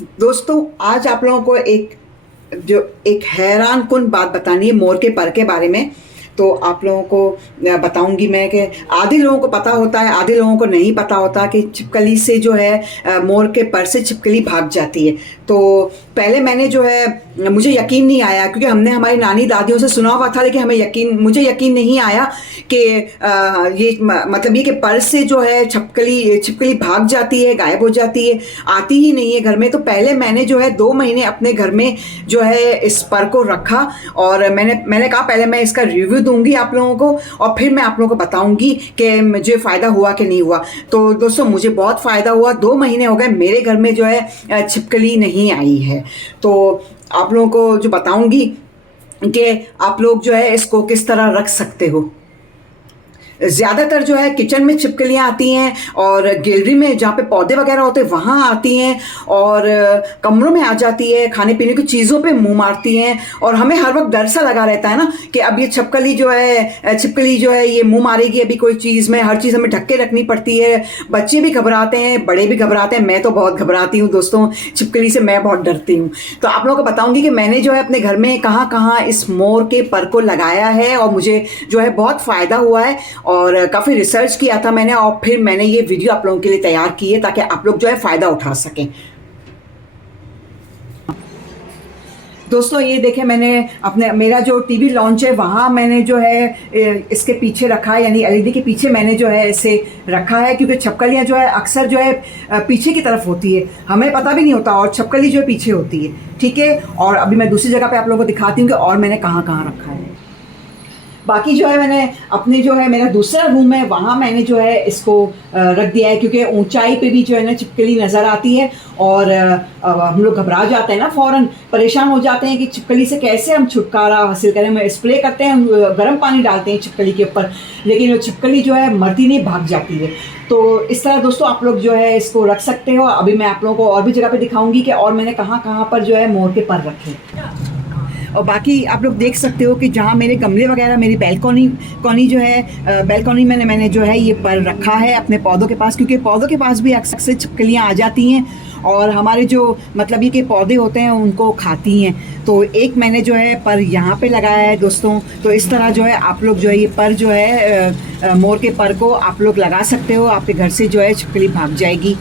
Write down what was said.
दोस्तों, आज आप लोगों को एक हैरान कुन बात बतानी है मोर के पर के बारे में। तो आप लोगों को बताऊंगी मैं कि आधे लोगों को पता होता है, आधे लोगों को नहीं पता होता कि छिपकली से जो है मोर के पर से छिपकली भाग जाती है। तो पहले मैंने जो है मुझे यकीन नहीं आया, क्योंकि हमने हमारी नानी दादियों से सुना हुआ था, लेकिन मुझे यकीन नहीं आया कि मतलब ये कि पर से जो है छिपकली छिपकली भाग जाती है, गायब हो जाती है, आती ही नहीं है घर में। तो पहले मैंने जो है 2 महीने अपने घर में जो है इस पर को रखा, और मैंने कहा पहले मैं इसका रिव्यू दूंगी आप लोगों को, और फिर मैं आप लोगों को बताऊंगी कि मुझे फ़ायदा हुआ कि नहीं हुआ। तो दोस्तों, मुझे बहुत फ़ायदा हुआ। 2 महीने हो गए मेरे घर में जो है छिपकली नहीं आई है। तो आप लोगों को जो बताऊंगी कि आप लोग जो है इसको किस तरह रख सकते हो। ज़्यादातर जो है किचन में छिपकलियाँ आती हैं, और गैलरी में जहाँ पे पौधे वगैरह होते हैं वहाँ आती हैं, और कमरों में आ जाती है, खाने पीने की चीज़ों पे मुंह मारती हैं, और हमें हर वक्त डर सा लगा रहता है ना कि अब ये छिपकली जो है ये मुंह मारेगी अभी कोई चीज़ में। हर चीज़ हमें ढक के रखनी पड़ती है। बच्चे भी घबराते हैं, बड़े भी घबराते हैं। मैं तो बहुत घबराती हूँ दोस्तों, छिपकली से मैं बहुत डरती हूँ। तो आप लोगों को बताऊंगी कि मैंने जो है अपने घर में कहाँ कहाँ इस मोर के पर को लगाया है, और मुझे जो है बहुत फ़ायदा हुआ है, और काफ़ी रिसर्च किया था मैंने, और फिर मैंने ये वीडियो आप लोगों के लिए तैयार की है ताकि आप लोग जो है फ़ायदा उठा सकें। दोस्तों, ये देखें, मैंने मेरा जो टीवी लॉन्च है वहाँ मैंने जो है इसके पीछे रखा है, यानी एलईडी के पीछे मैंने जो है इसे रखा है, क्योंकि छिपकलियाँ जो है अक्सर जो है पीछे की तरफ होती है, हमें पता भी नहीं होता, और छिपकली जो है पीछे होती है। ठीक है, और अभी मैं दूसरी जगह पे आप लोगों को दिखाती हूँ कि और मैंने कहाँ कहाँ रखा है। बाकी जो है मैंने अपने जो है मेरा दूसरा रूम है वहाँ मैंने जो है इसको रख दिया है, क्योंकि ऊंचाई पे भी जो है ना छिपकली नज़र आती है, और हम लोग घबरा जाते हैं ना, फ़ौरन परेशान हो जाते हैं कि छिपकली से कैसे हम छुटकारा हासिल करें। हम स्प्रे करते हैं, हम गर्म पानी डालते हैं छिपकली के ऊपर, लेकिन वो छिपकली जो है मरती नहीं, भाग जाती है। तो इस तरह दोस्तों आप लोग जो है इसको रख सकते हो। अभी मैं आप लोगों को और भी जगह पे दिखाऊंगी कि और मैंने कहाँ कहाँ पर जो है मोर के पर रखे। और बाकी आप लोग देख सकते हो कि जहाँ मेरे गमले वगैरह, मेरी बैल्कनी जो है, बैल्कनी में मैंने जो है ये पर रखा है अपने पौधों के पास, क्योंकि पौधों के पास भी अक्सर छिपकलियाँ आ जाती हैं, और हमारे जो मतलब ये के पौधे होते हैं उनको खाती हैं। तो एक मैंने जो है पर यहाँ पे लगाया है दोस्तों। तो इस तरह जो है आप लोग जो है ये पर जो है मोर के पर को आप लोग लगा सकते हो, आपके घर से जो है छिपकली भाग जाएगी।